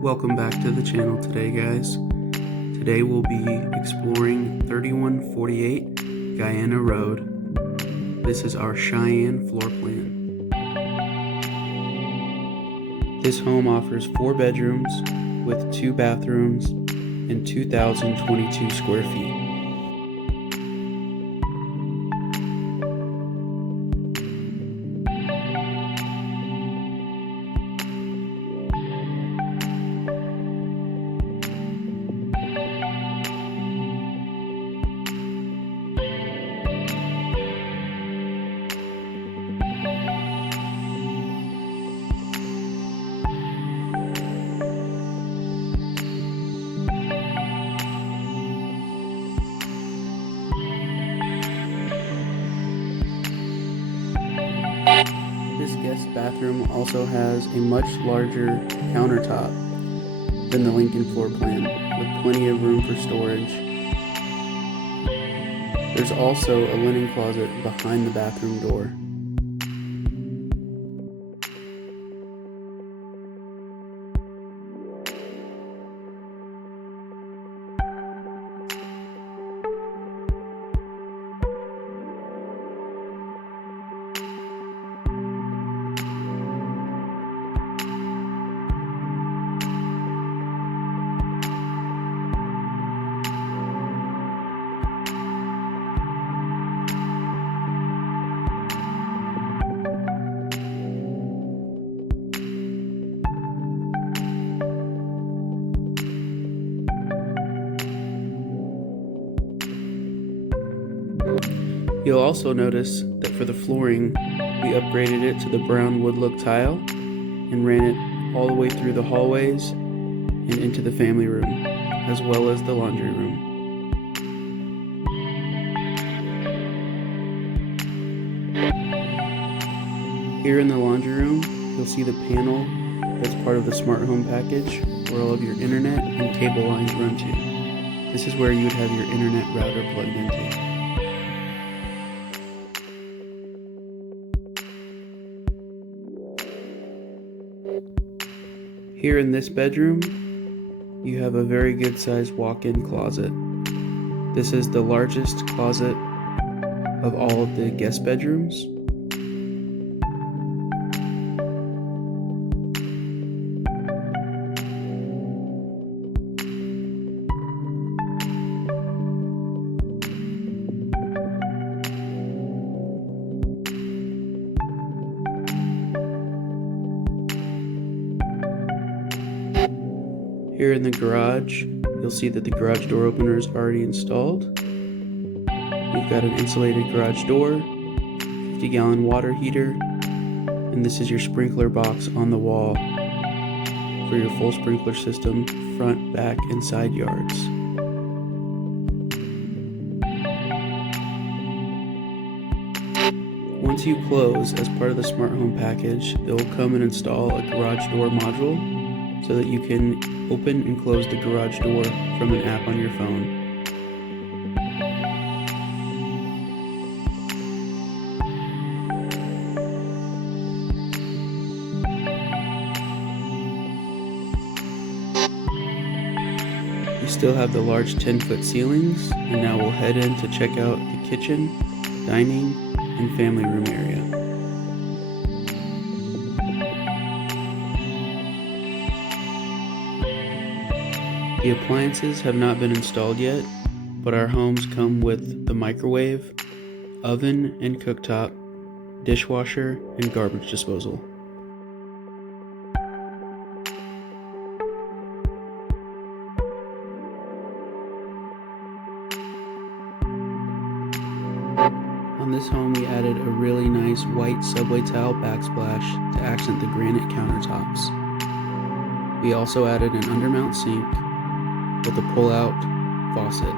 Welcome back to the channel today, guys. Today we'll be exploring 3148 Guyana Road. This is our Cheyenne floor plan. This home offers 4 bedrooms with 2 bathrooms and 2,022 square feet. This guest bathroom also has a much larger countertop than the Lincoln floor plan, with plenty of room for storage. There's also a linen closet behind the bathroom door. You'll also notice that for the flooring, we upgraded it to the brown wood look tile and ran it all the way through the hallways and into the family room, as well as the laundry room. Here in the laundry room, you'll see the panel that's part of the smart home package where all of your internet and cable lines run to. This is where you would have your internet router plugged into. Here in this bedroom, you have a very good sized walk-in closet. This is the largest closet of all of the guest bedrooms. Here in the garage, you'll see that the garage door opener is already installed. We've got an insulated garage door, 50-gallon water heater, and this is your sprinkler box on the wall for your full sprinkler system, front, back, and side yards. Once you close, as part of the smart home package, they'll come and install a garage door module so that you can open and close the garage door from an app on your phone. We still have the large 10-foot ceilings, and now we'll head in to check out the kitchen, dining, and family room area. The appliances have not been installed yet, but our homes come with the microwave, oven and cooktop, dishwasher, and garbage disposal. On this home, we added a really nice white subway tile backsplash to accent the granite countertops. We also added an undermount sink with a pull-out faucet.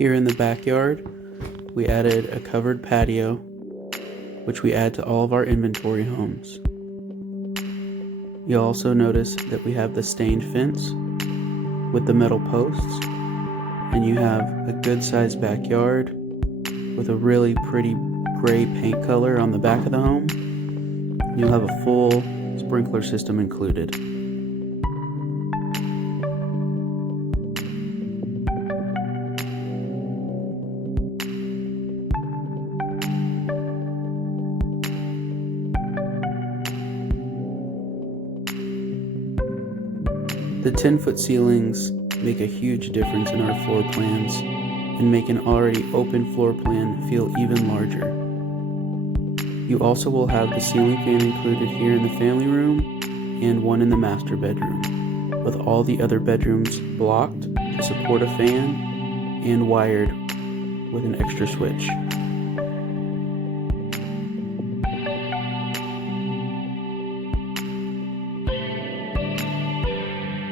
Here in the backyard, we added a covered patio, which we add to all of our inventory homes. You'll also notice that we have the stained fence with the metal posts, and you have a good sized backyard with a really pretty gray paint color on the back of the home. You'll have a full sprinkler system included. The 10-foot ceilings make a huge difference in our floor plans and make an already open floor plan feel even larger. You also will have the ceiling fan included here in the family room and one in the master bedroom, with all the other bedrooms blocked to support a fan and wired with an extra switch.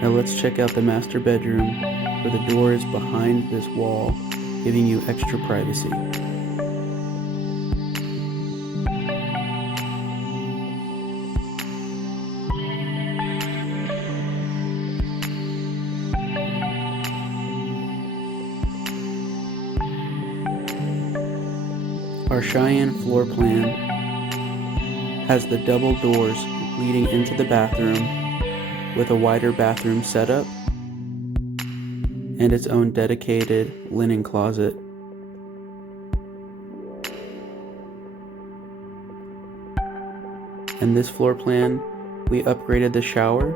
Now let's check out the master bedroom, where the door is behind this wall, giving you extra privacy. Our Cheyenne floor plan has the double doors leading into the bathroom with a wider bathroom setup and its own dedicated linen closet. In this floor plan, we upgraded the shower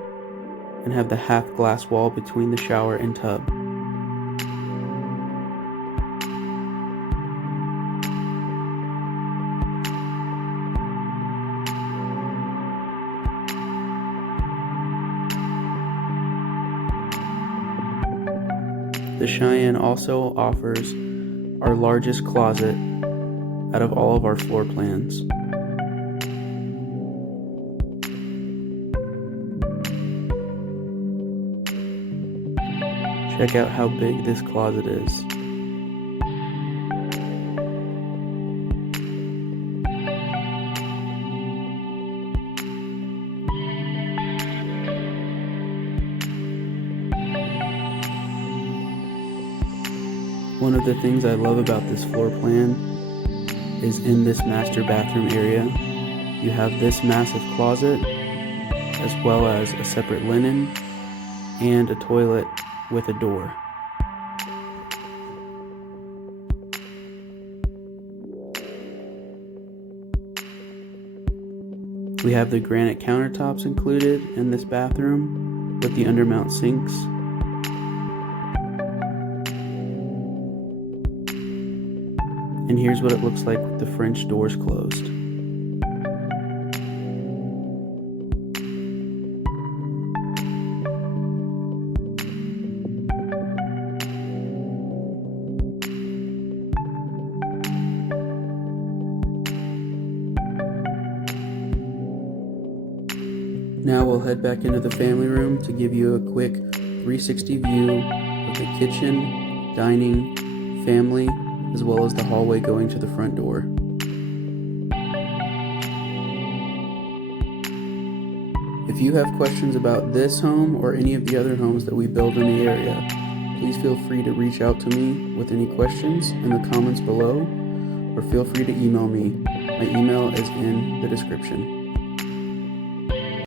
and have the half glass wall between the shower and tub. The Cheyenne also offers our largest closet out of all of our floor plans. Check out how big this closet is. One of the things I love about this floor plan is in this master bathroom area, you have this massive closet, as well as a separate linen and a toilet with a door. We have the granite countertops included in this bathroom with the undermount sinks. And here's what it looks like with the French doors closed. Now we'll head back into the family room to give you a quick 360 view of the kitchen, dining, family, as well as the hallway going to the front door. If you have questions about this home or any of the other homes that we build in the area, please feel free to reach out to me with any questions in the comments below, or feel free to email me. My email is in the description.